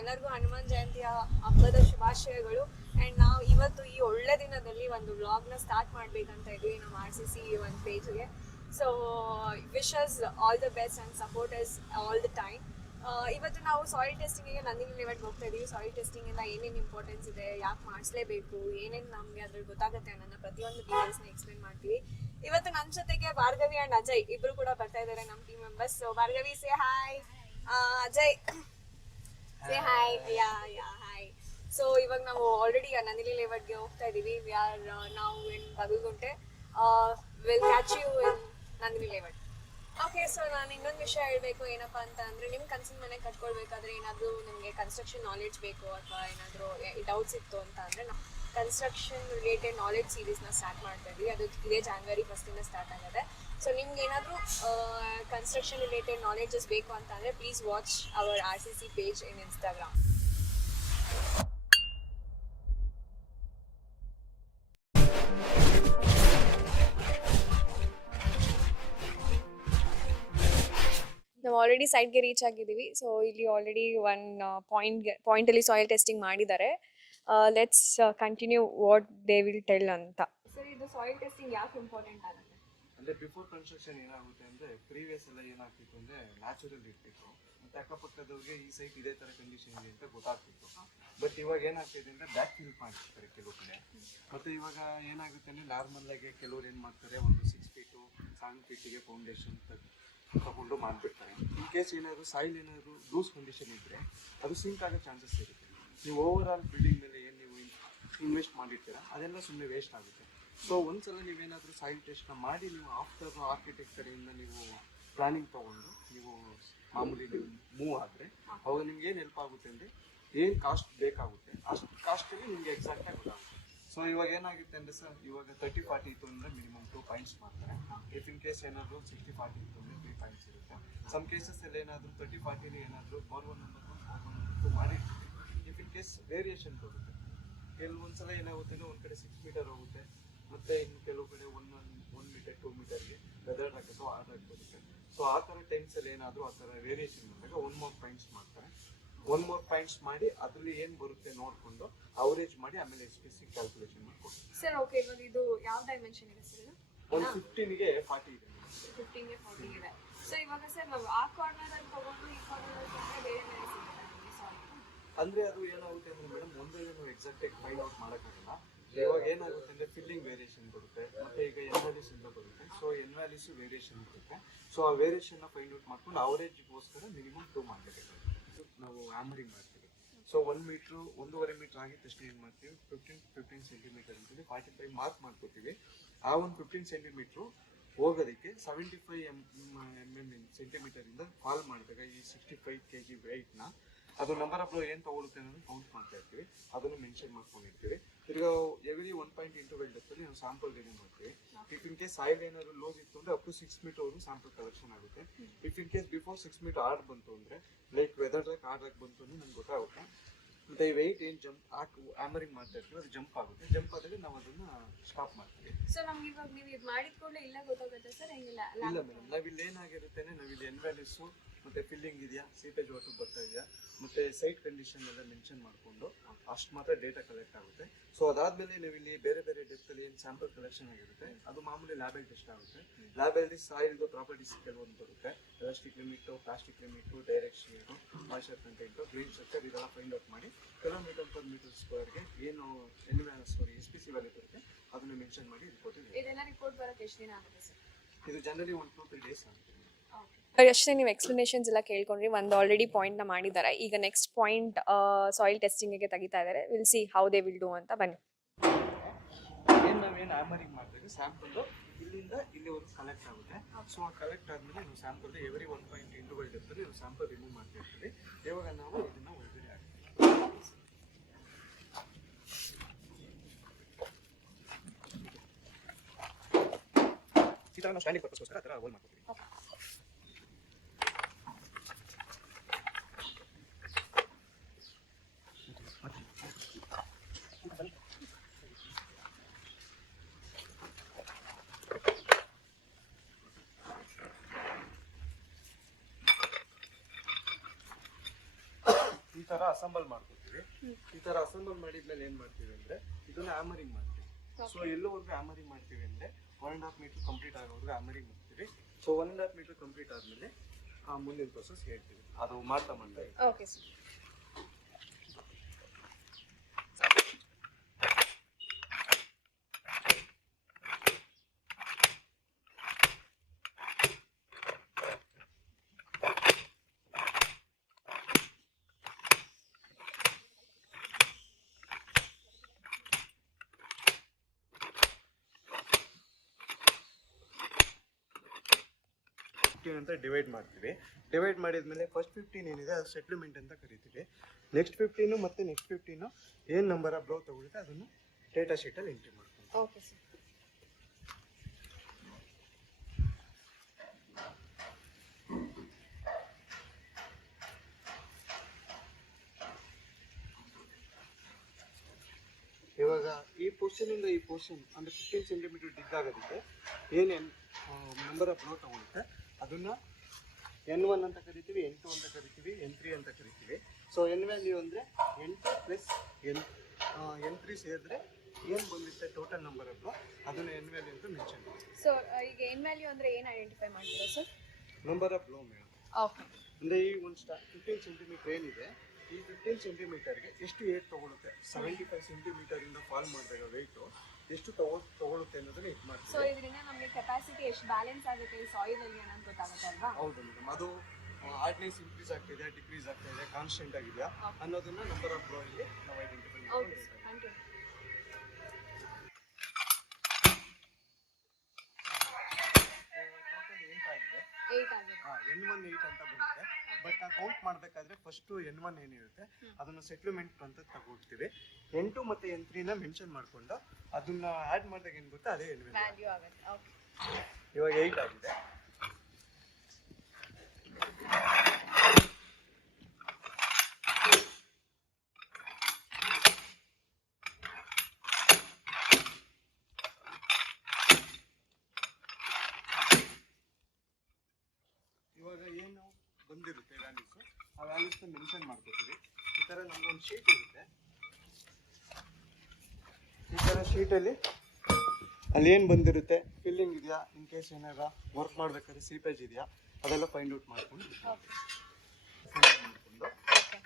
ಎಲ್ಲರಿಗೂ ಹನುಮಾನ್ ಜಯಂತಿಯ ಹಬ್ಬದ ಶುಭಾಶಯಗಳು. ಆ್ಯಂಡ್ ನಾವು ಇವತ್ತು ಈ ಒಳ್ಳೆ ದಿನದಲ್ಲಿ ಒಂದು ವ್ಲಾಗ್ನ ಸ್ಟಾರ್ಟ್ ಮಾಡಬೇಕಂತ ಇದ್ವಿ ನಮ್ಮ RCC ಒಂದು ಪೇಜ್ಗೆ. So wishes all the best and support is all the time. ಇವತ್ತು ನಾವು ಸಾಯಿಲ್ ಟೆಸ್ಟಿಂಗಿಗೆ ನಂದಿನಿ ಲೆವೆಲ್ಗೆ ಹೋಗ್ತಾ ಇದ್ದೀವಿ. ಸಾಯಿಲ್ ಟೆಸ್ಟಿಂಗಿಂದ ಏನೇನು ಇಂಪಾರ್ಟೆನ್ಸ್ ಇದೆ, ಯಾಕೆ ಮಾಡಿಸ್ಲೇಬೇಕು, ಏನೇನು ನಮಗೆ ಅದ್ರಲ್ಲಿ ಗೊತ್ತಾಗುತ್ತೆ ಅನ್ನೋ ಪ್ರತಿಯೊಂದು ಡೀಟೇಲ್ಸ್ನ ಎಕ್ಸ್ಪ್ಲೇನ್ ಮಾಡ್ತೀವಿ. ಇವತ್ತು ನನ್ನ ಜೊತೆಗೆ ಭಾರ್ಗವಿ ಆ್ಯಂಡ್ ಅಜಯ್ ಇಬ್ಬರು ಕೂಡ ಬರ್ತಾ ಇದ್ದಾರೆ, ನಮ್ಮ team members. So Bhargavi say hi, Ajay say hi. Yeah hi. So ಇವಾಗ ನಾವು ಆಲ್ರೆಡಿ ನಂದಿನಿ ಲೆವೆಲ್ಗೆ ಹೋಗ್ತಾ ಇದ್ದೀವಿ. ವಿ ಆರ್ ನಾವು in Bagalagunte. Will catch you in Nandini level. Okay, so ನಾನು ಇನ್ನೊಂದು ವಿಷಯ ಹೇಳಬೇಕು. ಏನಪ್ಪ ಅಂತ ಅಂದರೆ, ನಿಮ್ಮ ಕನಸಿನ ಮನೆ ಕಟ್ಕೊಳ್ಬೇಕಾದ್ರೆ ಏನಾದರೂ ನಿಮಗೆ ಕನ್ಸ್ಟ್ರಕ್ಷನ್ ನಾಲೆಡ್ಜ್ ಬೇಕು ಅಥವಾ ಏನಾದರೂ ಡೌಟ್ಸ್ ಇತ್ತು ಅಂತ ಅಂದರೆ, ನಾವು ಕನ್ಸ್ಟ್ರಕ್ಷನ್ ರಿಲೇಟೆಡ್ ನಾಲೆಡ್ಜ್ ಸೀರೀಸ್ನ ಸ್ಟಾರ್ಟ್ ಮಾಡ್ತಾ ಇದ್ವಿ. ಅದು ಇದೇ January 1 ಸ್ಟಾರ್ಟ್ ಆಗುತ್ತೆ. ಸೊ ನಿಮ್ಗೆ ಏನಾದರೂ ಕನ್ಸ್ಟ್ರಕ್ಷನ್ ರಿಲೇಟೆಡ್ ನಾಲೆಡ್ಜಸ್ ಬೇಕು ಅಂತ ಅಂದರೆ, please watch our RCC page in Instagram. ನಾವು ಆಲ್ರೆಡಿ ಸೈಟ್ಗೆ ರೀಚ್ ಆಗಿದ್ದೀವಿ. ಸೊ ಇಲ್ಲಿ ಆಲ್ರೆಡಿ ಪಾಯಿಂಟಲ್ಲಿ ಸಾಯಿಲ್ ಟೆಸ್ಟಿಂಗ್ ಮಾಡಿದ್ದಾರೆ. Let's continue what they will tell ಅಂತ. ಸರ್, ಇದು ಸಾಯಿಲ್ ಟೆಸ್ಟಿಂಗ್ ಯಾಕೆ ಇಂಪಾರ್ಟೆಂಟ್ ಆಗುತ್ತೆ ಅಂದರೆ ಬಿಫೋರ್ ಕನ್ಸ್ಟ್ರಕ್ಷನ್ ಏನಾಗುತ್ತೆ ಅಂದರೆ, ಪ್ರೀವಿಯಸ್ ಎಲ್ಲ ಏನಾಗ್ತಿತ್ತು ಅಂದರೆ ನ್ಯಾಚುರಲ್ ಇರ್ತಿತ್ತು. ಮತ್ತು ಅಕ್ಕಪಕ್ಕದವ್ರಿಗೆ ಈ ಸೈಟ್ ಇದೇ ಥರ ಕಂಡೀಷನ್ ಇದೆ ಅಂತ ಗೊತ್ತಾಗ್ತಿತ್ತು. ಬಟ್ ಇವಾಗ ಏನಾಗ್ತಿದೆ ಅಂದರೆ ಬ್ಯಾಕ್ ಫಿಲ್ ಮಾಡಿರ್ತಾರೆ ಕೆಲವು ಕಡೆ. ಮತ್ತು ಇವಾಗ ಏನಾಗುತ್ತೆ ಅಂದರೆ, ನಾರ್ಮಲ್ಲಾಗಿ ಕೆಲವ್ರು ಏನು ಮಾಡ್ತಾರೆ, ಒಂದು 6 ಫೀಟು 7 ಫೀಟಿಗೆ ಫೌಂಡೇಶನ್ ತಗೊಂಡು ಮಾಡಿಬಿಡ್ತಾರೆ. ಇನ್ ಕೇಸ್ ಏನಾದರೂ ಸಾಯಿಲ್ ಏನಾದರೂ ಲೂಸ್ ಕಂಡೀಷನ್ ಇದ್ದರೆ ಅದು ಸಿಂಕ್ ಆಗೋ ಚಾನ್ಸಸ್ ಇರುತ್ತೆ. ನೀವು ಓವರ್ ಆಲ್ ಬಿಲ್ಡಿಂಗ್ ಮೇಲೆ ಏನು ನೀವು ಇನ್ವೆಸ್ಟ್ ಮಾಡಿರ್ತೀರ ಅದೆಲ್ಲ ಸುಮ್ಮನೆ ವೇಸ್ಟ್ ಆಗುತ್ತೆ. ಸೊ ಒಂದ್ಸಲ ನೀವೇನಾದರೂ ಸಾಯಿಲ್ ಟೆಸ್ಟ್ನ ಮಾಡಿ, ನೀವು ಆಫ್ಟರ್ ಆರ್ಕಿಟೆಕ್ಟ್ ಕಡೆಯಿಂದ ನೀವು ಪ್ಲಾನಿಂಗ್ ತೊಗೊಂಡು ನೀವು ಮಾಮೂಲಿ ನೀವು ಮೂವ್ ಆದರೆ, ಅವಾಗ ನಿಮ್ಗೆ ಏನು ಹೆಲ್ಪ್ ಆಗುತ್ತೆ ಅಂದರೆ, ಏನು ಕಾಸ್ಟ್ ಬೇಕಾಗುತ್ತೆ ಅಷ್ಟು ಕಾಸ್ಟಲ್ಲಿ ನಿಮಗೆ ಎಕ್ಸಾಕ್ಟಾಗಿ ಗೊತ್ತಾಗುತ್ತೆ. ಸೊ ಇವಾಗ ಏನಾಗುತ್ತೆ ಅಂದರೆ ಸರ್, ಇವಾಗ 30-40 ಇತ್ತು ಅಂದರೆ ಮಿನಿಮಮ್ 2 ಪಾಯಿಂಟ್ಸ್ ಮಾಡ್ತಾರೆ. ಇಫ್ ಇನ್ ಕೇಸ್ ಏನಾದರೂ 60-40 ಇತ್ತು ಅಂದರೆ 3 ಪಾಯಿಂಟ್ಸ್ ಇರುತ್ತೆ. ಸಮ್ ಕೇಸಸ್ಸಲ್ಲಿ ಏನಾದರೂ 30-40 ಏನಾದರೂ ಬೋರ್ವನ್ ನಂಬರ್ ಮಾಡಿರ್ತೀವಿ. ಇಫ್ ಇನ್ ಕೇಸ್ ವೇರಿಯೇಷನ್ ಬರುತ್ತೆ. ಕೆಲವೊಂದ್ಸಲ ಏನಾಗುತ್ತೆ ಅಂದರೆ, ಒಂದು ಕಡೆ 6 ಮೀಟರ್ ಹೋಗುತ್ತೆ, ಮತ್ತು ಇನ್ನು ಕೆಲವು ಕಡೆ 1 ಮೀಟರ್ 2 ಮೀಟರ್ಗೆ ವೆದರ್ ಹಾಕೋದು ಆರ್ಡರ್ ಬರುತ್ತೆ. ಸೊ ಆ ಥರ ಟೈಮ್ಸಲ್ಲಿ ಏನಾದರೂ ಆ ಥರ ವೇರಿಯೇಷನ್ ಬಂದಾಗ 1 more ಪಾಯಿಂಟ್ಸ್ ಮಾಡ್ತಾರೆ. 1 more ಪಾಯಿಂಟ್ಸ್ ಮಾಡಿ ಅದರಲ್ಲಿ ಏನು ಬರುತ್ತೆ ನೋಡಿಕೊಂಡು ಅವರೇಜ್ ಮಾಡಿ ಆಮೇಲೆ SPC ಕ್ಯಾಲ್ಕುಲೇಷನ್ ಮಾಡಿಕೊಡ್ತೀವಿ. ಸರ್, ಓಕೆ, ಇವಾಗ ಇದು ಯಾವ ಡೈಮೆನ್ಷನ್ ಇದೆ ಸರ್? ಇದು ಒಂದು 15ಗೆ 40 ಇದೆ. 15ಗೆ 40 ಇದೆ. ಸೊ ಇವಾಗ ಸರ್, ನಾವು ಆ ಕಾರ್ನರಲ್ಲಿ ತಗೊಂಡು ಈ ಕಾರ್ನರಲ್ಲಿ ತಗೊಂಡ್ರೆ ಬೇರೆ ಬೇರೆ ಸಿಗುತ್ತೆ ನಮಗೆ ಸಾರಿ. ಅಂದರೆ ಅದು ಏನಾಗುತ್ತೆ ಅಂದರೆ ಮೇಡಮ್, ಒಂದೇ ನಾವು ಎಕ್ಸಾಕ್ಟಾಗಿ ಫೈಂಡ್ ಔಟ್ ಮಾಡೋಕ್ಕಾಗಲ್ಲ. ಇವಾಗ ಏನಾಗುತ್ತೆ ಅಂದರೆ ಫಿಲ್ಲಿಂಗ್ ವೇರಿಯೇಷನ್ ಬರುತ್ತೆ, ಮತ್ತು ಈಗ ಎನ್ವ್ಯಾಲ್ಯೂಸ್ ಇಂದ ಬರುತ್ತೆ. ಸೊ ಎನ್ವ್ಯಾಲ್ಯೂಸು ವೇರಿಯೇಷನ್ ಬರುತ್ತೆ. ಸೊ ಆ ವೇರಿಯೇಷನ್ನ ಫೈಂಡ್ ಔಟ್ ಮಾಡ್ಕೊಂಡು ಅವರೇಜ್ಗೋಸ್ಕರ ಮಿನಿಮಮ್ 2 ಮಾಡಬೇಕು. ನಾವು ಹ್ಯಾಮರಿಂಗ್ ಮಾಡ್ತೀವಿ. ಸೊ 1 ಮೀಟ್ರು 1.5 ಮೀಟ್ರ್ ಆಗಿದ ತಕ್ಷಣ ಏನು ಮಾಡ್ತೀವಿ, 15 ಸೆಂಟಿಮೀಟರ್ ಅಂತೇಳಿ 45 ಮಾರ್ಕ್ ಮಾಡ್ಕೊತೀವಿ. ಆ ಒಂದು 15 ಸೆಂಟಿಮೀಟ್ರು ಹೋಗೋದಕ್ಕೆ 75 ಸೆಂಟಿಮೀಟರಿಂದ ಫಾಲ್ ಮಾಡಿದಾಗ ಈ 65 kg ವೆಯ್ಟ್ನ ಅದು ನಂಬರ್ ಆಫ್ ಏನು ತೊಗೊಳುತ್ತೆ ಅನ್ನೋದು ಕೌಂಟ್ ಮಾಡ್ತಾ ಇರ್ತೀವಿ. ಅದನ್ನು ಮೆನ್ಷನ್ ಮಾಡ್ಕೊಂಡಿರ್ತೀವಿ. ತಿರ್ಗಾ ಎವ್ರಿ 1 ಪಾಯಿಂಟ್ ಇಂಟರ್ವಲ್ ಡೆಪ್ತಲ್ಲಿ ನಾವು ಸ್ಯಾಂಪಲ್ ರೆಡಿ ಮಾಡ್ತೀವಿ. ಇಫ್ ಇನ್ ಕೇಸ್ ಸಾಯಿಲ್ ಏನಾದ್ರು ಲೋಸ್ ಇತ್ತು ಅಂದರೆ ಅಪ್ ಟು 6 ಮೀಟರ್ವರೆಗೂ ಸ್ಯಾಂಪಲ್ ಕಲೆಕ್ಷನ್ ಆಗುತ್ತೆ. If in case before 6 metre hard ಬಂತು ಅಂದರೆ, ಲೈಕ್ ವೆದರ್ದಾಗ ಆರ್ಡಾಗಿ ಬಂತು ಅಂದರೆ ನಮ್ಗೆ ಗೊತ್ತಾಗುತ್ತೆ. ಮತ್ತು ಈ ವೆಯ್ಟ್ ಏನು ಹ್ಯಾಮರಿಂಗ್ ಮಾಡ್ತಾ ಇರ್ತೀವಿ ಅದು ಜಂಪ್ ಆಗುತ್ತೆ. ಜಂಪ್ ಆದಾಗ ನಾವು ಅದನ್ನು ಸ್ಟಾಪ್ ಮಾಡ್ತೀವಿ. ಸೊ ನಮ್ಗೆ ಇವಾಗ ನೀವು ಇದು ಮಾಡಿದ ಕೂಡಲೇ ಇಲ್ಲ ಗೊತ್ತಾಗುತ್ತೆ ಸರ್? ಹೆಂಗಿಲ್ಲ? ಇಲ್ಲ ಮೇಡಮ್, ನಾವಿಲ್ಲಿ ಏನಾಗಿರುತ್ತೆ, ನಾವಿಲ್ಲಿ ಎನ್ವ್ಯಾಲ್ಯೂಸು ಮತ್ತು ಫಿಲ್ಲಿಂಗ್ ಇದೆಯಾ, ಸೀಪೇಜ್ ವಾಟರ್ ಬರ್ತಾ ಇದೆಯಾ, ಮತ್ತು ಸೈಟ್ ಕಂಡೀಷನ್ ಎಲ್ಲ ಮೆನ್ಷನ್ ಮಾಡಿಕೊಂಡು ಅಷ್ಟು ಮಾತ್ರ ಡೇಟಾ ಕಲೆಕ್ಟ್ ಆಗುತ್ತೆ. ಸೊ ಅದಾದಮೇಲೆ ನಾವಿಲ್ಲಿ ಬೇರೆ ಬೇರೆ ಡೆಪ್ತಲ್ಲಿ ಏನು ಸ್ಯಾಂಪಲ್ ಕಲೆಕ್ಷನ್ ಆಗಿರುತ್ತೆ ಅದು ಮಾಮೂಲಿ ಲ್ಯಾಬಲ್ಲಿ ಟೆಸ್ಟ್ ಆಗುತ್ತೆ. ಲ್ಯಾಬಲ್ಲಿ ಸಾಯಿಲ್ದು ಪ್ರಾಪರ್ಟೀಸ್ ಕೆಲವೊಂದು ಬರುತ್ತೆ. Elastic limit, plastic limit, direct share, moisture content, green structure ಇದೆಲ್ಲ ಫೈಂಡ್ ಔಟ್ ಮಾಡಿ ಕಿಲೋಮೀಟರ್ ಪರ್ ಮೀಟರ್ ಸ್ಕ್ವೇರ್ಗೆ ಏನು SPC ವ್ಯಾಲ್ಯೂ ಬರುತ್ತೆ ಅದನ್ನು ಮೆನ್ಷನ್ ಮಾಡಿ ರಿಪೋರ್ಟ್ ಇದೆ. ಇದೆಲ್ಲ ರಿಪೋರ್ಟ್ ಬರೋಕ್ಕೆ ಎಷ್ಟು ದಿನ ಆಗುತ್ತೆ ಸರ್? ಇದು ಜನರಲಿ 1-2-3 ಡೇಸ್ ಆಗುತ್ತೆ. ಅಷ್ಟೇ, ನೀವು ಎಕ್ಸ್ಪ್ಲನೇಷನ್ಸ್ ಎಲ್ಲ ಕೇಳ್ಕೊಂಡ್ರಿ. ಒಂದು ಆಲ್ರೆಡಿ ಪಾಯಿಂಟ್ನ ಮಾಡಿದ್ದಾರೆ. ಈಗ ನೆಕ್ಸ್ಟ್ ಪಾಯಿಂಟ್ ಸಾಯಿಲ್ ಟೆಸ್ಟಿಂಗಿಗೆ ತೆಗಿತಾ ಇದ್ದಾರೆ. Will see how they will do ಅಂತ. ಬನ್ನಿ. ಏನು ನಾವೇನು ಹ್ಯಾಮರಿಂಗ್ ಮಾಡ್ತೀವಿ, ಸ್ಯಾಂಪಲ್ಲು ಇಲ್ಲಿಂದ ಇಲ್ಲಿವರೆಗೂ ಕಲೆಕ್ಟ್ ಆಗುತ್ತೆ. ಸೊ ಆ ಕಲೆಕ್ಟ್ ಆದಮೇಲೆ ನಾವು ಸ್ಯಾಂಪಲ್ ಎವ್ರಿ 1 ಪಾಯಿಂಟ್ ಇಂಟರ್ವಲ್ ಡೆಪ್ತಲ್ಲಿ ನಾವು ಸ್ಯಾಂಪಲ್ ರಿಮೂವ್ ಮಾಡ್ತಾ ಇರ್ತೀವಿ. ಇವಾಗ ನಾವು ಇದನ್ನು ಒಳಗಡೆ ಹಾಕ್ತೀವಿ. ಈ ಥರ ನಾವು ಸ್ಟ್ಯಾಂಡಿಂಗ್ ಪರ್ಪಸ್ಗೋಸ್ಕರ ಆ ಥರ ಹೋಲ್ ಮಾಡ್ತೀವಿ. ಈ ತರ ಅಸೆಂಬಲ್ ಮಾಡ್ಕೊತೀವಿ. ಈ ತರ ಅಸೆಂಬಲ್ ಮಾಡಿದ್ಮೇಲೆ ಏನ್ ಮಾಡ್ತೀವಿ ಅಂದ್ರೆ ಇದನ್ನ ಹ್ಯಾಮರಿಂಗ್ ಮಾಡ್ತೀವಿ. ಸೊ ಎಲ್ಲೋವರೆಗೂ ಹ್ಯಾಮರಿಂಗ್ ಮಾಡ್ತೀವಿ ಅಂದ್ರೆ 1.5 ಮೀಟರ್ ಕಂಪ್ಲೀಟ್ ಆಗೋವರೆಗೂ ಹ್ಯಾಮರಿಂಗ್ ಮಾಡ್ತೀವಿ. ಸೊ 1.5 ಮೀಟರ್ ಕಂಪ್ಲೀಟ್ ಆದ್ಮೇಲೆ ಮುಂದಿನ ಪ್ರೊಸೆಸ್ ಹೇಳ್ತೀವಿ, ಅದು ಮಾಡ್ತಾ ಓಕೆ ಸರ್. ಅಂತ ಡಿವೈಡ್ ಮಾಡ್ತೀವಿ. ಡಿವೈಡ್ ಮಾಡಿದ್ಮೇಲೆ ಫಸ್ಟ್ 15 ಏನಿದೆ ಅದು ಸೆಟ್ಲ್ಮೆಂಟ್ ಅಂತ ಕರಿತೀವಿ. ನೆಕ್ಸ್ಟ್ 15 ಮತ್ತೆ ನೆಕ್ಸ್ಟ್ 15 ಏನ್ ನಂಬರ್ ಆಫ್ ಬ್ಲೋ ತಗೊಳುತ್ತೆ ಅದನ್ನು ಡೇಟಾ ಶೀಟ್ ಅಲ್ಲಿ ಎಂಟ್ರಿ ಮಾಡ್ತೀವಿ. Okay sir. ಇವಾಗ ಈ ಪೋರ್ಷನ್ ಇಂದ ಈ ಪೋರ್ಷನ್ ಅಂದ್ರೆ 15 ಸೆಂಟಿಮೀಟರ್ ಡಿಗ್ ಆಗೋದಕ್ಕೆ ಏನೇನು ನಂಬರ್ ಆಫ್ ಬ್ಲೋ ತಗೊಳುತ್ತೆ ಅದನ್ನ N1 ಅಂತ ಕರಿತೀವಿ, N2 ಅಂತ ಕರಿತೀವಿ, N3 ಅಂತ ಕರಿತೀವಿ. ಸೊ N ವ್ಯಾಲ್ಯೂ ಅಂದ್ರೆ N2 ಪ್ಲಸ್ N3 ಸೇರಿದ್ರೆ ಏನು ಬಂದಿರುತ್ತೆ ಟೋಟಲ್ ನಂಬರ್ ಆಫ್ ಬ್ಲೋ ಅದನ್ನ N ವ್ಯಾಲ್ಯೂ ಅಂತ ಮೆನ್ಷನ್ ಮಾಡ್ತೀವಿ. ಸೊ ಈಗ N ವ್ಯಾಲ್ಯೂ ಅಂದ್ರೆ ಏನು ಐಡೆಂಟಿಫೈ ಮಾಡ್ತೀರಾ sir? Number of blow madam. Okay. ಅಂದ್ರೆ ಈ ಒಂದು 15 ಸೆಂಟಿಮೀಟರ್ ಏನಿದೆ ಈ 15 ಸೆಂಟಿಮೀಟರ್ಗೆ ಎಷ್ಟು ಏಟ್ ತಗೊಳುತ್ತೆ, 75 ಸೆಂಟಿಮೀಟರ್ ಇಂದ ಫಾಲ್ ಮಾಡಿದಾಗ ವೆಯ್ಟ್ ಎಷ್ಟು ತಗೊಳುತ್ತೆ ಅನ್ನೋದನ್ನ ಇದು ಮಾಡ್ತೀವಿ. ಸೊ ಇದರಿಂದ ನಮಗೆ ಕೆಪಾಸಿಟಿ ಎಷ್ಟು ಬ್ಯಾಲೆನ್ಸ್ ಆಗುತ್ತೆ ಈ ಸಾಯಿಲ್ ಅಲ್ಲಿ ಅನ್ನೋದು ಗೊತ್ತಾಗುತ್ತೆ ಅಲ್ವಾ? ಹೌದು ಮೇಡಮ್. ಅದು ಹಾರ್ಡ್ನೆಸ್ ಇನ್ಕ್ರೀಸ್ ಆಗ್ತಿದೆ, ಡಿಕ್ರೀಸ್ ಆಗ್ತಾ ಇದೆ, ಕಾನ್ಸ್ಟೆಂಟ್ ಆಗಿದೆಯಾ ಅನ್ನೋದನ್ನ ನಂಬರ್ ಆಫ್ ಬ್ಲೋ ಅಲ್ಲಿ ನಾವು ಐಡೆಂಟಿಫೈ ಮಾಡ್ತೀವಿ. N1 8 ಅಂತ ಬರುತ್ತೆ. ಬಟ್ ಆ ಕೌಂಟ್ ಮಾಡಬೇಕಾದ್ರೆ ಫಸ್ಟ್ N1 ಏನಿರುತ್ತೆ ಅದನ್ನ ಸೆಟ್ಲ್ಮೆಂಟ್ ಅಂತ ತಗೊಳ್ತೀವಿ. N2 ಮತ್ತೆ N3 ನ ಮೆನ್ಷನ್ ಮಾಡ್ಕೊಂಡು ಅದನ್ನ ಆಡ್ ಮಾಡಿದಾಗ ಏನ್ ಗೊತ್ತಾ ಅದೇ N ವ್ಯಾಲ್ಯೂ ಆಗುತ್ತೆ. ಓಕೆ. ಇವಾಗ 8 ಆಗಿದೆ. ಇವಾಗ ಏನು ಬಂದಿರುತ್ತೆ ವ್ಯಾಲ್ಯೂಸ್ ಆ ವ್ಯಾಲ್ಯೂಸ್ ಮೆನ್ಷನ್ ಮಾಡ್ಕೊತೀವಿ. ಈ ತರ ನಮ್ಗೊಂದು ಶೀಟ್ ಇರುತ್ತೆ. ಈ ತರ ಶೀಟಲ್ಲಿ ಅಲ್ಲಿ ಏನು ಬಂದಿರುತ್ತೆ, ಫಿಲ್ಲಿಂಗ್ ಇದೆಯಾ, ಇನ್ ಕೇಸ್ ಏನಾರ ವರ್ಕ್ ಮಾಡ್ಬೇಕಾದ್ರೆ ಸೀಪೇಜ್ ಇದೆಯಾ ಅದೆಲ್ಲ ಫೈಂಡ್ ಔಟ್ ಮಾಡ್ಕೊಂಡು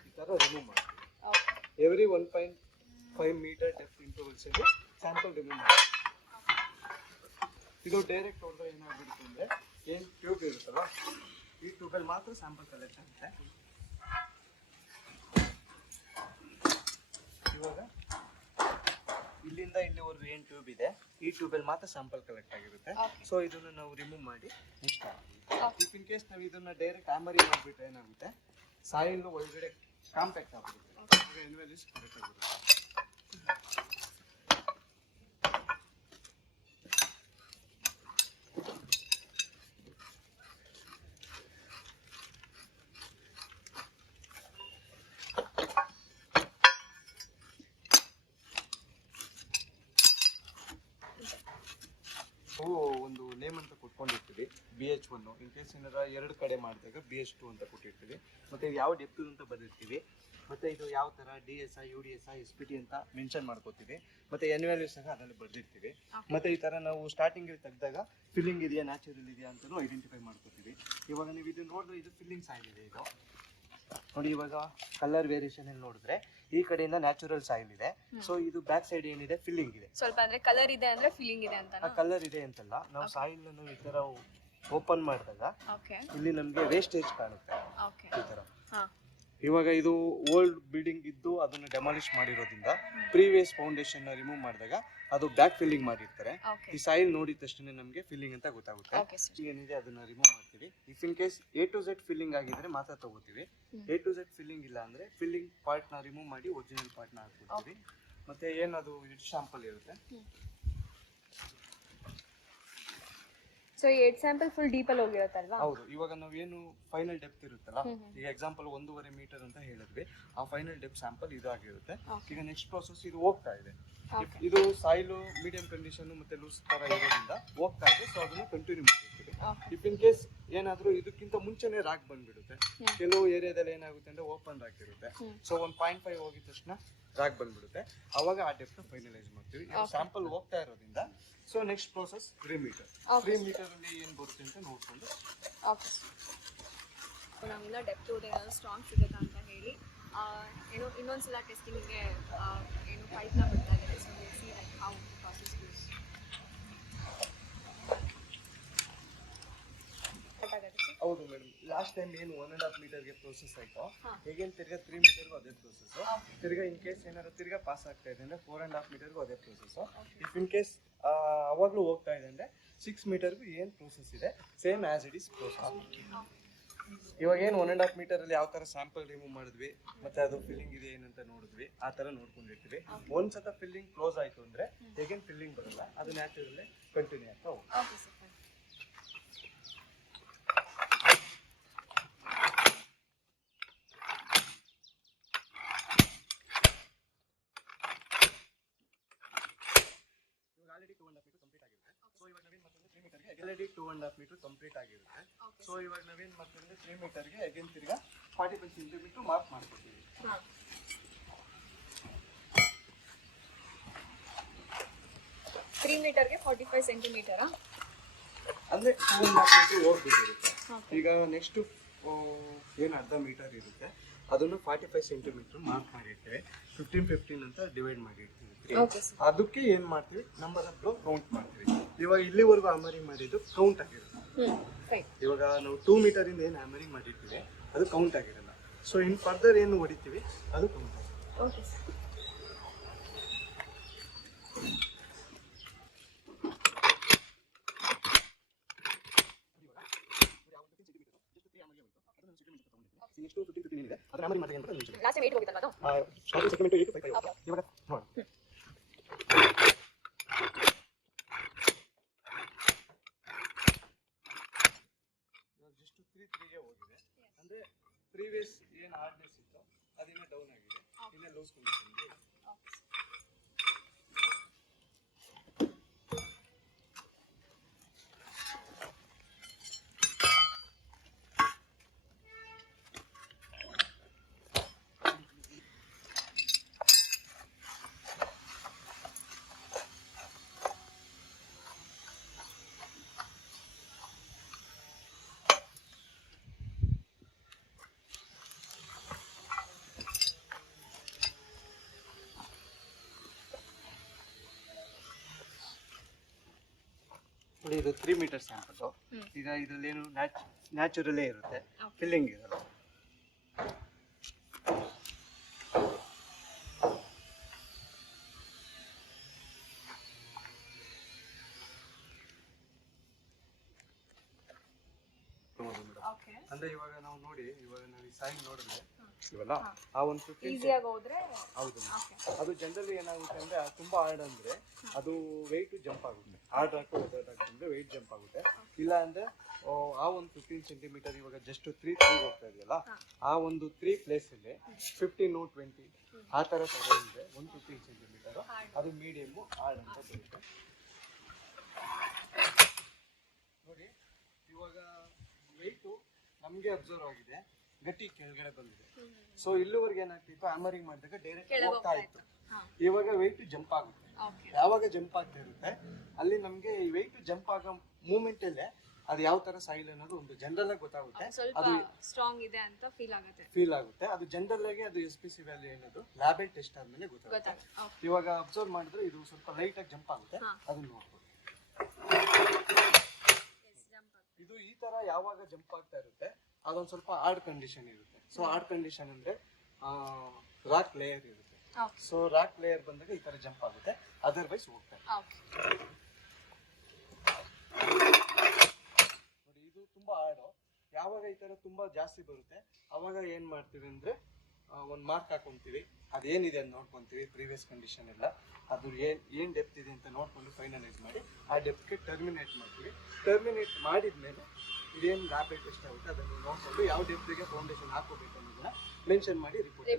ಈ ತರ ರಿಮೂವ್ ಮಾಡ್ತೀವಿ. ಎವ್ರಿ 1.5 ಮೀಟರ್ ಡೆಪ್ತ್ ಇಂಟರ್ವಲ್ಸ್ ಅಲ್ಲಿ ಸ್ಯಾಂಪಲ್ ರಿಮೂವ್ ಮಾಡ್ತೀವಿ. ಇದು ಡೈರೆಕ್ಟ್ ಹೊಡೆದ್ರೆ ಏನಾಗ್ಬಿಡುತ್ತೆ ಅಂದ್ರೆ ಏನು ಟ್ಯೂಬ್ ಇರುತ್ತಲ್ಲ ಈ ಟ್ಯೂಬಲ್ಲಿ ಮಾತ್ರ ಸ್ಯಾಂಪಲ್ ಕಲೆಕ್ಟ್ ಆಗುತ್ತೆ. ಇವಾಗ ಇಲ್ಲಿಂದ ಇಲ್ಲಿವರೆಗೂ ಏನು ಟ್ಯೂಬ್ ಇದೆ ಈ ಟ್ಯೂಬಲ್ಲಿ ಮಾತ್ರ ಸ್ಯಾಂಪಲ್ ಕಲೆಕ್ಟ್ ಆಗಿರುತ್ತೆ. ಸೊ ಇದನ್ನು ನಾವು ರಿಮೂವ್ ಮಾಡಿ ನೆಕ್ಸ್ಟ್ ಇಫ್ ಇನ್ ಕೇಸ್ ನಾವು ಇದನ್ನ ಡೈರೆಕ್ಟ್ ಹ್ಯಾಮರಿಂಗ್ ಮಾಡಿಬಿಟ್ರೆ ಏನಾಗುತ್ತೆ, ಸಾಯಿಲ್ ಒಳಗಡೆ ಕಾಂಪ್ಯಾಕ್ಟ್ ಆಗ್ಬಿಡುತ್ತೆ. ಆಗ ಎನ್ವೆಲ್ಯೂಸ್ ಕರೆಕ್ಟ್ ಆಗಿರುತ್ತೆ. ಒಂದು ನೇಮ್ ಅಂತ ಕೊಟ್ಕೊಂಡಿರ್ತೀವಿ BH1. ಇನ್ ಕೇಸ್ ಏನಾರ 2 ಕಡೆ ಮಾಡಿದಾಗ BH2 ಅಂತ ಕೊಟ್ಟಿರ್ತೀವಿ. ಮತ್ತೆ ಯಾವ ಡೆಪ್ತ್ ಅಂತ ಬರೆದಿರ್ತೀವಿ. ಮತ್ತೆ ಇದು ಯಾವ ತರ DSI UDSI SPT ಅಂತ ಮೆನ್ಷನ್ ಮಾಡ್ಕೋತೀವಿ. ಮತ್ತೆ N ವ್ಯಾಲ್ಯೂ ಸಹ ಅದರಲ್ಲಿ ಬರೆದಿರ್ತೀವಿ. ಮತ್ತೆ ಈ ತರ ನಾವು ಸ್ಟಾರ್ಟಿಂಗ್ ತೆಗೆದಾಗ ಫಿಲ್ಲಿಂಗ್ ಇದೆಯಾ ನ್ಯಾಚುರಲ್ ಇದೆಯಾ ಅಂತಾನು ಐಡೆಂಟಿಫೈ ಮಾಡ್ಕೋತೀವಿ. ಇವಾಗ ನೀವು ಇದು ನೋಡಿದ್ರೆ ಇದು ಫಿಲ್ಲಿಂಗ್ ಸಾಯಿಲ್ ಇದೆ. ಇದು ನೋಡಿ ಇವಾಗ ಕಲರ್ ವೇರಿಯೇಷನ್ ಅಲ್ಲಿ ನೋಡಿದ್ರೆ ಈ ಕಡೆಯಿಂದ ನ್ಯಾಚುರಲ್ ಸಾಯಿಲ್ ಇದೆ. ಸೊ ಇದು ಬ್ಯಾಕ್ ಸೈಡ್ ಏನಿದೆ ಫಿಲ್ಲಿಂಗ್ ಇದೆ. ಸ್ವಲ್ಪ ಅಂದ್ರೆ ಕಲರ್ ಇದೆ ಅಂದ್ರೆ ಫೀಲಿಂಗ್ ಇದೆ ಅಂತ. ಕಲರ್ ಇದೆ ಅಂತಲ್ಲ, ನಾವು ಸಾಯಿಲ್ ಅನ್ನು ಈ ತರ ಓಪನ್ ಮಾಡಿದಾಗ ಇಲ್ಲಿ ನಮ್ಗೆ ವೇಸ್ಟೇಜ್ ಕಾಣುತ್ತೆ ಈ ತರ. ಇವಾಗ ಇದು ಓಲ್ಡ್ ಬಿಲ್ಡಿಂಗ್ ಇದ್ದು ಅದನ್ನ ಡೆಮಾಲಿಷ್ ಮಾಡಿರೋದ್ರಿಂದ ಪ್ರೀವಿಯಸ್ ಫೌಂಡೇಶನ್ ನ ರಿಮೂವ್ ಮಾಡಿದಾಗ ಅದು ಬ್ಯಾಕ್ ಫಿಲ್ಲಿಂಗ್ ಮಾಡಿರ್ತಾರೆ. ಈ ಸಾಯಿಲ್ ನೋಡಿದ ತಕ್ಷಣ ನಮಗೆ ಫಿಲ್ಲಿಂಗ್ ಅಂತ ಗೊತ್ತಾಗುತ್ತೆ. ಏನಿದೆ ಅದನ್ನ ರಿಮೂವ್ ಮಾಡ್ತೀವಿ. If in case A to Z filling ಆಗಿದ್ರೆ ಮಾತ್ರ ತಗೋತೀವಿ. A to Z ಫಿಲ್ಲಿಂಗ್ ಇಲ್ಲ ಅಂದ್ರೆ ಫಿಲ್ಲಿಂಗ್ ಪಾರ್ಟ್ ನ ರಿಮೂವ್ ಮಾಡಿ ಒರಿಜಿನಲ್ ಪಾರ್ಟ್ ನ ಹಾಕ್ಬಿಡ್ತೀವಿ. ಮತ್ತೆ ಏನದು ಇಟ್ ಶಾಂಪಲ್ ಇರುತ್ತೆ. ಸೊ 8 ಸ್ಯಾಂಪಲ್ ಫುಲ್ ಡೀಪ್ ಅಲ್ಲಿ ಹೋಗಿರುತ್ತಲ್ವಾ? ಹೌದು. ಇವಾಗ ನಾವೇನು ಫೈನಲ್ ಡೆಪ್ತ್ ಇರುತ್ತಲ್ಲ, ಈಗ ಎಕ್ಸಾಂಪಲ್ 1.5 ಮೀಟರ್ ಅಂತ ಹೇಳಿದ್ವಿ, ಆ ಫೈನಲ್ ಡೆಪ್ತ್ ಸ್ಯಾಂಪಲ್ ಇದಾಗಿರುತ್ತೆ. ಈಗ ನೆಕ್ಸ್ಟ್ ಪ್ರೋಸೆಸ್ ಇದು ಹೋಗ್ತಾ ಇದೆ. ಇದು ಸಾಯಿಲ್ ಮೀಡಿಯಂ ಕಂಡೀಷನ್ ಮತ್ತೆ ಲೂಸ್ ತರ ಇರೋದ್ರಿಂದ ಹೋಗ್ತಾ ಇದೆ. ಸೊ ಅದನ್ನ ಕಂಟಿನ್ಯೂ ಮಾಡ್ತೀವಿ. Okay. ಇಫ್ ಇನ್ ಕೇಸ್ ಏನಾದ್ರೂ ಇದಕ್ಕಿಂತ ಮುಂಚೆನೆ ರಾಕ್ ಬಂದ್ಬಿಡುತ್ತೆ. ಕೆಲವು ಏರಿಯಾದಲ್ಲಿ ಏನಾಗುತ್ತೆ ಅಂದ್ರೆ ಓಪನ್ ರಾಕ್ ಇರುತ್ತೆ. ಸೊ 1.5 ಹೋಗಿದ ತಕ್ಷಣ ರಾಕ್ ಬಂದ್ಬಿಡುತ್ತೆ. ಅವಾಗ ಆ ಡೆಪ್ತ್ ಫೈನಲೈಸ್ ಮಾಡ್ತೀವಿ. ಸ್ಯಾಂಪಲ್ ಹೋಗ್ತಾ ಇರೋದ್ರಿಂದ so next process 3 metre. 3 metre ಅಲ್ಲಿ ಏನ್ ಬರುತ್ತೆ ಅಂತ ನೋಡ್ಕೊಂಡು ನಾವಿನ್ನ ಡೆಪ್ತ್ ಏನಾದ್ರು ಸ್ಟ್ರಾಂಗ್ ಸಿಗುತ್ತಾ ಅಂತ ಹೇಳಿ ಏನೋ ಇನ್ನೊಂದ್ಸಲ ಟೆಸ್ಟಿಂಗ್ಗೆ ಏನು ಪೈಪ್ನ ಬಿಡ್ತಾ ಇದ್ದಾರೆ. So will see like how process use ಹೌದು ಮೇಡಮ್. ಲಾಸ್ಟ್ ಟೈಮ್ ಏನು 1.5 ಮೀಟರ್ಗೆ ಪ್ರೋಸೆಸ್ ಆಯ್ತು, ಹೇಗೇನು ತಿರ್ಗಾ 3 ಮೀಟರ್ಗೂ ಅದೇ ಪ್ರೋಸೆಸ್. ತಿರ್ಗಾ ಇನ್ ಕೇಸ್ ಏನಾದ್ರು ತಿರ್ಗಾ ಪಾಸ್ ಆಗ್ತಾ ಇದೆ ಅಂದ್ರೆ 4.5 ಮೀಟರ್ಗೂ ಅದೇ ಪ್ರೋಸೆಸ್. ಇಫ್ ಇನ್ ಕೇಸ್ ಅವಾಗಲೂ ಹೋಗ್ತಾ ಇದೆ ಅಂದ್ರೆ 6 ಮೀಟರ್ಗೂ ಏನು ಪ್ರೋಸೆಸ್ ಇದೆ same as it is process. ಇವಾಗ ಏನು 1.5 ಮೀಟರ್ ಅಲ್ಲಿ ಯಾವ ತರ ಸ್ಯಾಂಪಲ್ ರಿಮೂವ್ ಮಾಡಿದ್ವಿ ಮತ್ತೆ ಅದು ಫಿಲ್ಲಿಂಗ್ ಇದೆ ಏನಂತ ನೋಡಿದ್ವಿ, ಆ ತರ ನೋಡ್ಕೊಂಡಿರ್ತೀವಿ. ಒಂದ್ಸತ ಫಿಲ್ಲಿಂಗ್ ಕ್ಲೋಸ್ ಆಯ್ತು ಅಂದ್ರೆ ಹೇಗೇನು ಫಿಲ್ಲಿಂಗ್ ಬರಲ್ಲ, ಅದು ನ್ಯಾಚುರಲ್ಲೇ ಕಂಟಿನ್ಯೂ ಆಗ್ತಾ ಹೋಗುತ್ತೆ. ಆಲ್ರೆಡಿ 2.5 ಮೀಟರ್ ಕಂಪ್ಲೀಟ್ ಆಗಿರುತ್ತೆ. ಸೊ ಇವಾಗ ನಾವೇನ್ ಮಾಡ್ತೀವಿ ಅಂದ್ರೆ 3 ಮೀಟರ್ಗೆ ಅಗೇನ್ ತಿರ್ಗಾ 45 ಸೆಂಟಿಮೀಟರ್ ಮಾರ್ಕ್ ಮಾಡ್ಕೊತೀವಿ. 3 ಮೀಟರ್ಗೆ 45 ಸೆಂಟಿಮೀಟರಾ? ಅಂದ್ರೆ 2.5 ಮೀಟರ್ ಹೋಗ್ಬಿಟ್ಟಿರುತ್ತೆ. ಈಗ ನೆಕ್ಸ್ಟ್ ಏನು ಅರ್ಧ ಮೀಟರ್ ಇರುತ್ತೆ ಅದನ್ನು 45 ಸೆಂಟಿಮೀಟರ್ ಮಾರ್ಕ್ ಮಾಡಿರ್ತೀವಿ. 15 ಅಂತ ಡಿವೈಡ್ ಮಾಡಿರ್ತೀವಿ. ಅದಕ್ಕೆ ಏನ್ ಮಾಡ್ತೀವಿ, ನಂಬರ್ ಆಫ್ ಬ್ಲೋ ಕೌಂಟ್ ಮಾಡ್ತೀವಿ. ಇವಾಗ ಇಲ್ಲಿವರೆಗೂ ಹ್ಯಾಮರಿಂಗ್ ಮಾಡಿದ್ದು ಕೌಂಟ್ ಆಗಿರುತ್ತೆ. ಇವಾಗ ನಾವು 2 ಮೀಟರ್ ಇಂದ ಏನು ಹ್ಯಾಮರಿಂಗ್ ಮಾಡಿರ್ತೀವಿ ಅದು ಕೌಂಟ್ ಆಗಿರಲ್ಲ. ಸೊ ಇನ್ ಫರ್ದರ್ ಏನು ಹೊಡಿತೀವಿ ಅದು ಕೌಂಟ್ ಆಗುತ್ತೆ. ಲಾಸ್ಟ್ ಟೈಮ್ 8 ಹೋಗಿತ್ತಲ್ಲ ಅದು? ಸ್ಟಾರ್ಟಿಂಗ್ ಸೆಗ್ಮೆಂಟ್ 8 5 ಇವಾಗ ನೋಡಿ ಜಸ್ಟ್ 3 ಗೆ ಹೋಗಿದೆ. ಅಂದ್ರೆ ಪ್ರೀವಿಯಸ್ ಏನು ಹಾರ್ಡ್ನೆಸ್ ಇತ್ತು ಅದಿನ್ನ ಡೌನ್ ಆಗಿದೆ, ಇನ್ನ ಲೂಸ್ ಕಂಡೀಷನ್ ಇದೆ. ಇದು 3 ಮೀಟರ್ ಸ್ಯಾಂಪಲ್. ಈಗ ಇದ್ರಲ್ಲೇನು ನ್ಯಾಚುರಲೇ ಇರುತ್ತೆ, ಫಿಲ್ಲಿಂಗ್ ಇರಲ್ಲ. ಅಂದ್ರೆ ಇವಾಗ ನಾವು ನೋಡಿ, ಇವಾಗ ನಾವು ಈ ಸೈನ್ ನೋಡಿದ್ರೆ ಇವಲ್ಲ ಆ ಒಂದು ಈಸಿಯಾಗಿ ಹೋದ್ರೆ ಹೌದು. ಅದು ಜನರಲಿ ಏನಾಗುತ್ತೆ ಅಂದ್ರೆ ತುಂಬಾ ಹಾರ್ಡ್ ಅಂದ್ರೆ ಅದು ವೆಯ್ಟ್ ಜಂಪ್ ಆಗುತ್ತೆ. ಹಾರ್ಡ್ ಹಾಕಿದ್ರೆ ವೆಯ್ಟ್ ಜಂಪ್ ಆಗುತ್ತೆ. ಇಲ್ಲ ಅಂದ್ರೆ ಆ ಒಂದು 15 ಸೆಂಟಿಮೀಟರ್ ಇವಾಗ ಜಸ್ಟ್ 3 ಹೋಗ್ತಾ ಇದೆಯಲ್ಲ, ಆ ಒಂದು 3 ಪ್ಲೇಸ್ ಅಲ್ಲಿ 15 20 ಆ ತರ ತಗೊಂಡ್ರೆ 115 ಸೆಂಟಿಮೀಟರ್ ಅದು ಮೀಡಿಯಮ್ ಹಾರ್ಡ್ ಅಂತ ಬರುತ್ತೆ. ನೋಡಿ ಇವಾಗ ವೆಯ್ಟ್ ನಮ್ಗೆ ಅಬ್ಸರ್ವ್ ಆಗಿದೆ, ಗಟ್ಟಿ ಕೆಳಗಡೆ ಬಂದಿದೆ. ಸೊ ಇಲ್ಲಿವರೆಗೆ ಏನಾಗ್ತಿತ್ತು, ಹ್ಯಾಮರಿಂಗ್ ಮಾಡಿದಾಗ ಡೈರೆಕ್ಟ್ ಹೋಗ್ತಾ ಇತ್ತು. ಇವಾಗ ವೆಯ್ಟ್ ಜಂಪ್ ಆಗುತ್ತೆ. ಯಾವಾಗ ಜಂಪ್ ಆಗ್ತಾ ಇರುತ್ತೆ ಅಲ್ಲಿ ನಮ್ಗೆ ಈ ವೆಯ್ಟ್ ಜಂಪ್ ಆಗೋ ಮೂಮೆಂಟ್ ಅಲ್ಲೇ ಅದು ಯಾವ ತರ ಸಾಯಿಲ್ ಅನ್ನೋದು ಒಂದು ಜನರಲ್ ಆಗಿ ಗೊತ್ತಾಗುತ್ತೆ. ಅದು ಸ್ಟ್ರಾಂಗ್ ಇದೆ ಅಂತ ಫೀಲ್ ಆಗುತ್ತೆ. ಅದು ಜನರಲ್ ಆಗಿ ಅದು SPC ವ್ಯಾಲ್ಯೂ ಏನದು ಲ್ಯಾಬ್ ಟೆಸ್ಟ್ ಆದ್ಮೇಲೆ ಗೊತ್ತಾಗುತ್ತೆ. ಇವಾಗ ಅಬ್ಸರ್ವ್ ಮಾಡಿದ್ರೆ ಇದು ಸ್ವಲ್ಪ ಲೈಟ್ ಆಗಿ ಜಂಪ್ ಆಗುತ್ತೆ, ಅದನ್ನ ನೋಡ್ಬೋದು. ಇದು ಈ ತರ ಯಾವಾಗ ಜಂಪ್ ಆಗ್ತಾ ಇರುತ್ತೆ ಅದೊಂದು ಸ್ವಲ್ಪ ಹಾರ್ಡ್ ಕಂಡೀಷನ್ ಇರುತ್ತೆ. ಸೊ ಹಾರ್ಡ್ ಕಂಡೀಷನ್ ಅಂದ್ರೆ ರಾಕ್ ಲೇಯರ್ ಇರುತ್ತೆ. ಸೊ ರಾಕ್ ಲೇಯರ್ ಬಂದಾಗ ಈ ತರ ಜಂಪ್ ಆಗುತ್ತೆ, ಅದರ್ವೈಸ್ ಹೋಗ್ತಾರೆ. ನೋಡಿ ಇದು ತುಂಬಾ ಹಾರ್ಡ್. ಯಾವಾಗ ಈ ತರ ತುಂಬಾ ಜಾಸ್ತಿ ಬರುತ್ತೆ ಅವಾಗ ಏನ್ ಮಾಡ್ತೀವಿ ಅಂದ್ರೆ ಒಂದು ಮಾರ್ಕ್ ಹಾಕೊಂತೀವಿ, ಅದೇನಿದೆ ಅಂತ ನೋಡ್ಕೊಂತೀವಿ. ಪ್ರೀವಿಯಸ್ ಕಂಡೀಷನ್ ಎಲ್ಲ ಅದು ಏನ್ ಡೆಪ್ತ್ ಇದೆ ಅಂತ ನೋಡ್ಕೊಂಡು ಫೈನಲೈಸ್ ಮಾಡಿ ಆ ಡೆಪ್ತ್ಗೆ ಟರ್ಮಿನೇಟ್ ಮಾಡ್ತೀವಿ. ಟರ್ಮಿನೇಟ್ ಮಾಡಿದ್ಮೇಲೆ ಇದೇನು ಲ್ಯಾಬ್ ಟೆಸ್ಟ್ ಆಗುತ್ತೆ ಅದನ್ನು ನೋಡ್ಕೊಂಡು ಯಾವ ಡೆಪ್ತ್ಗೆ ಫೌಂಡೇಶನ್ ಹಾಕೋಬೇಕು ಅನ್ನೋದನ್ನ ಮೆನ್ಷನ್ ಮಾಡಿ ರಿಪೋರ್ಟ್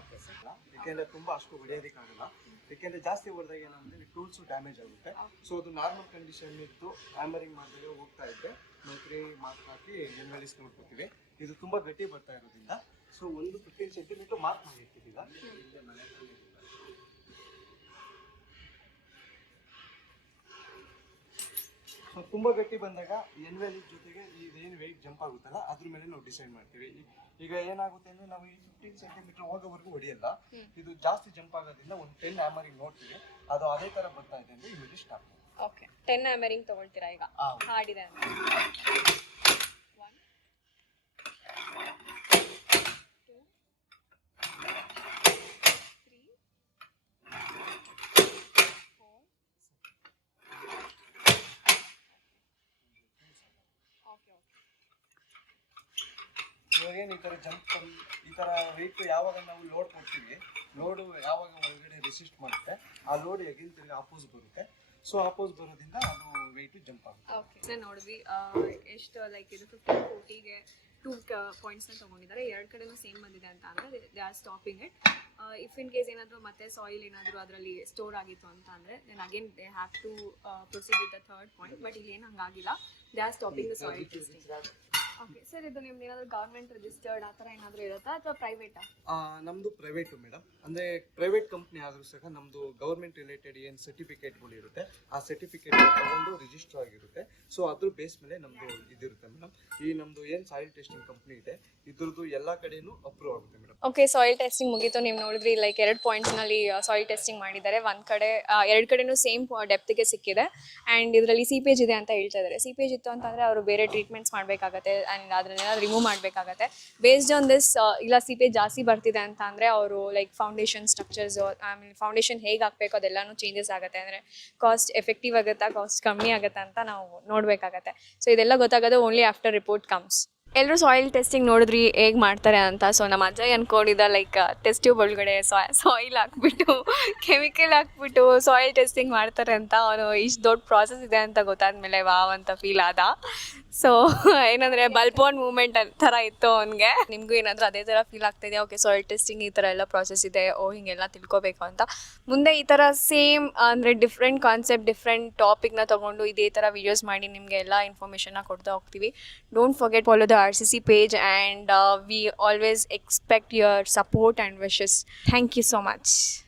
ಓಕೆ ಸರ್. ಯಾಕೆಂದ್ರೆ ತುಂಬಾ ಅಷ್ಟು ಹೊಡೆಯೋದಕ್ಕಾಗಲ್ಲ. ಯಾಕೆಂದ್ರೆ ಜಾಸ್ತಿ ಹೊಡೆದಾಗ ಏನಂದ್ರೆ ಟೂಲ್ಸ್ ಡ್ಯಾಮೇಜ್ ಆಗುತ್ತೆ. ಸೊ ಅದು ನಾರ್ಮಲ್ ಕಂಡೀಷನ್ ಇತ್ತು, ಹ್ಯಾಮರಿಂಗ್ ಮಾಡಿದಾಗ ಹೋಗ್ತಾ ಇದ್ದೆ. ಮೈತ್ರಿ ಮಾರ್ಕ್ ಹಾಕಿ ಎನ್ವೆಲಿಸ್ ನೋಡ್ಕೊತೀವಿ. ಇದು ತುಂಬಾ ಗಟ್ಟಿ ಬರ್ತಾ ಇರೋದ್ರಿಂದ ಸೊ ಒಂದು 15 ಸೆಂಟಿಮೀಟರ್ ಮಾರ್ಕ್ ಮಾಡಿರ್ತೀವಿ. ಈಗ ಸೊ ತುಂಬಾ ಗಟ್ಟಿ ಬಂದಾಗ ಎನ್ವೆಲಿಸ್ ಜೊತೆಗೆ ಇದೇನು ವೆಯ್ಟ್ ಜಂಪ್ ಆಗುತ್ತಲ್ಲ ಅದ್ರ ಮೇಲೆ ನಾವು ಡಿಸೈಡ್ ಮಾಡ್ತೀವಿ. ಈಗ ಏನಾಗುತ್ತೆ ಅಂದ್ರೆ ನಾವು ಈ 15 ಸೆಂಟಿಮೀಟರ್ ಹೋಗೋವರೆಗೂ ಹೊಡೆಯಲ್ಲ. ಇದು ಜಾಸ್ತಿ ಜಂಪ್ ಆಗೋದ್ರಿಂದ ಒಂದು 10 ಹ್ಯಾಮರಿಂಗ್ ನೋಡ್ತೀವಿ. ಅದು ಅದೇ ತರ ಬರ್ತಾ ಇದೆ ಅಂದ್ರೆ ಇಮಿಡಿಯೇಟ್ ಸ್ಟಾಪ್. ಓಕೆ, 10 ಹ್ಯಾಮರಿಂಗ್ ತಗೊಳ್ತೀರಾ ಈಗ ಹಾಡಿದೆ ಅಂತ? 1 2 3 4 ಓಕೆ ಓಕೆ. ಇವಾಗೇನು ಈ ಥರ ಜಂಪ್ ಈ ಥರ ವೆಯ್ಟ್ ಯಾವಾಗ ನಾವು ಲೋಡ್ ಕೊಡ್ತೀವಿ, ಲೋಡು ಯಾವಾಗ ಒಳಗಡೆ ರೆಸಿಸ್ಟ್ ಮಾಡುತ್ತೆ ಆ ಲೋಡ್ ಎಗಿನ ತಿರ್ಗಿ ಆಪೋಸ್ ಬರುತ್ತೆ. ಸೊ ಆಪೋಸ್ ಬರೋದ್ರಿಂದ ಅದು ವೆಯ್ಟ್ ಜಂಪ್ ಆಗುತ್ತೆ. ಓಕೆ, ನೋಡಿದ್ವಿ ಎಷ್ಟು ಲೈಕ್ ಇದು 50-40ಗೆ 2 ಪಾಯಿಂಟ್ಸ್ನ ತೊಗೊಂಡಿದ್ದಾರೆ. 2 ಕಡೆನೂ ಸೇಮ್ ಬಂದಿದೆ ಅಂತ ಅಂದರೆ they are stopping it. If in case ಏನಾದರೂ ಮತ್ತೆ ಸಾಯಿಲ್ ಏನಾದರೂ ಅದರಲ್ಲಿ ಸ್ಟೋರ್ ಆಗಿತ್ತು ಅಂತ ಅಂದರೆ then again they have to proceed with the 3rd point. But ಇಲ್ಲಿ ಏನು ಹಂಗಾಗಿಲ್ಲ, they are stopping the soil testing. Okay sir, ಇದು ನಿಮ್ದು ಏನಾದರೂ ಗೌರ್ಮೆಂಟ್ ರಿಜಿಸ್ಟರ್ಡ್ ಆ ಥರ ಏನಾದರೂ ಇರುತ್ತಾ ಅಥವಾ ಪ್ರೈವೇಟಾ? ನಮ್ಮದು ಪ್ರೈವೇಟು ಮೇಡಮ್. ಅಂದರೆ ಪ್ರೈವೇಟ್ ಕಂಪ್ನಿ ಆದರೂ ಸಹ ನಮ್ಮದು ಗೌರ್ಮೆಂಟ್ ರಿಲೇಟೆಡ್ ಏನು ಸರ್ಟಿಫಿಕೇಟ್ಗಳು ಇರುತ್ತೆ ಆ ಸರ್ಟಿಫಿಕೇಟ್ ತಗೊಂಡು ರಿಜಿಸ್ಟರ್ ಆಗಿರುತ್ತೆ. ಸೊ ಅದ್ರ ಬೇಸ್ ಮೇಲೆ ನಮ್ಮದು ಇದಿರುತ್ತೆ ಮೇಡಮ್. ಈ ನಮ್ಮದು ಏನು ಸಾಯಿಲ್ ಟೆಸ್ಟಿಂಗ್ ಕಂಪ್ನಿ ಇದೆ ಇದ್ರದ್ದು ಎಲ್ಲ ಕಡೆನೂ ಅಪ್ರೂವ್ ಆಗುತ್ತೆ ಮೇಡಮ್. ಓಕೆ, ಸಾಯಿಲ್ ಟೆಸ್ಟಿಂಗ್ ಮುಗೀತು. ನೀವು ನೋಡಿದ್ರಿ ಲೈಕ್ 2 ಪಾಯಿಂಟ್ಸ್ನಲ್ಲಿ ಸಾಯಿಲ್ ಟೆಸ್ಟಿಂಗ್ ಮಾಡಿದ್ದಾರೆ. ಒಂದು ಕಡೆ 2 ಕಡೆನೂ ಸೇಮ್ ಡೆಪ್ತಿಗೆ ಸಿಕ್ಕಿದೆ. ಆ್ಯಂಡ್ ಇದರಲ್ಲಿ ಸೀಪೇಜ್ ಇದೆ ಅಂತ ಹೇಳ್ತಾ ಇದ್ದಾರೆ. ಸೀಪೇಜ್ ಇತ್ತು ಅಂತಂದರೆ ಅವರು ಬೇರೆ ಟ್ರೀಟ್ಮೆಂಟ್ಸ್ ಮಾಡಬೇಕಾಗತ್ತೆ ಆ್ಯಂಡ್ ಅದನ್ನೆಲ್ಲ ರಿಮೂವ್ ಮಾಡಬೇಕಾಗತ್ತೆ. ಬೇಸ್ಡ್ ಆನ್ ದಿಸ್ ಇಲ್ಲ ಸೀಪೇಜ್ ಜಾಸ್ತಿ ಬರ್ತಿದೆ ಅಂತ ಅಂದರೆ ಅವರು ಲೈಕ್ ಫೌಂಡೇಶನ್ ಸ್ಟ್ರಕ್ಚರ್ಸು ಆಮೇಲೆ ಫೌಂಡೇಶನ್ ಹೇಗೆ ಹಾಕಬೇಕು ಅದೆಲ್ಲನೂ ಚೇಂಜಸ್ ಆಗುತ್ತೆ. ಅಂದರೆ ಕಾಸ್ಟ್ ಎಫೆಕ್ಟಿವ್ ಆಗುತ್ತಾ ಕಾಸ್ಟ್ ಕಮ್ಮಿ ಆಗುತ್ತಾ ಅಂತ ನಾವು ನೋಡಬೇಕಾಗತ್ತೆ. ಸೊ ಇದೆಲ್ಲ ಗೊತ್ತಾಗೋದು ಓನ್ಲಿ ಆಫ್ಟರ್ ರಿಪೋರ್ಟ್ ಕಮ್ಸ್. ಎಲ್ಲರೂ ಸಾಯಿಲ್ ಟೆಸ್ಟಿಂಗ್ ನೋಡಿದ್ರಿ ಹೇಗೆ ಮಾಡ್ತಾರೆ ಅಂತ. ಸೊ ನಮ್ಮ ಅಜ್ಜ ಅನ್ಕೊಂಡಿದ್ದ ಲೈಕ್ ಟೆಸ್ಟ್ ಟ್ಯೂಬ್ ಒಳಗಡೆ ಸಾಯಿಲ್ ಹಾಕ್ಬಿಟ್ಟು ಕೆಮಿಕಲ್ ಹಾಕ್ಬಿಟ್ಟು ಸಾಯಿಲ್ ಟೆಸ್ಟಿಂಗ್ ಮಾಡ್ತಾರೆ ಅಂತ. ಅವನು ಇಷ್ಟು ದೊಡ್ಡ ಪ್ರಾಸೆಸ್ ಇದೆ ಅಂತ ಗೊತ್ತಾದ್ಮೇಲೆ ವಾವ್ ಅಂತ ಫೀಲ್ ಆದ. ಸೊ ಏನಂದರೆ ಬಲ್ಬೋನ್ ಮೂಮೆಂಟ್ ಥರ ಇತ್ತು ಅವನಿಗೆ. ನಿಮಗೂ ಏನಾದರೂ ಅದೇ ಥರ ಫೀಲ್ ಆಗ್ತಾಯಿದೆ, ಓಕೆ ಸಾಯಿಲ್ ಟೆಸ್ಟಿಂಗ್ ಈ ಥರ ಎಲ್ಲ ಪ್ರಾಸೆಸ್ ಇದೆ, ಹಿಂಗೆಲ್ಲ ತಿಳ್ಕೊಬೇಕು ಅಂತ. ಮುಂದೆ ಈ ಥರ ಸೇಮ್ ಅಂದರೆ ಡಿಫ್ರೆಂಟ್ ಕಾನ್ಸೆಪ್ಟ್ ಡಿಫ್ರೆಂಟ್ ಟಾಪಿಕ್ನ ತೊಗೊಂಡು ಇದೇ ಥರ ವೀಡಿಯೋಸ್ ಮಾಡಿ ನಿಮಗೆ ಎಲ್ಲ ಇನ್ಫಾರ್ಮೇಷನ್ನ ಕೊಡ್ತಾ ಹೋಗ್ತೀವಿ. Don't forget follow the RCC page and we always expect your support and wishes. Thank you so much.